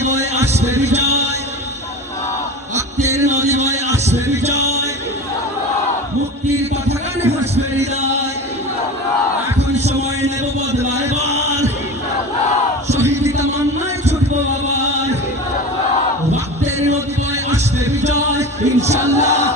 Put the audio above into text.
নদী বয়ে আসবে বিজয়, রক্তের নদী বয়ে আসবে বিজয়, মুক্তির পতাকানে ভাসবে হৃদয়। এখন সময় নেব বদলার বার, শহীদ তামান্নায় ছুটবো আবার। রক্তের নদী বয়ে আসবে বিজয়, ইনশাল্লাহ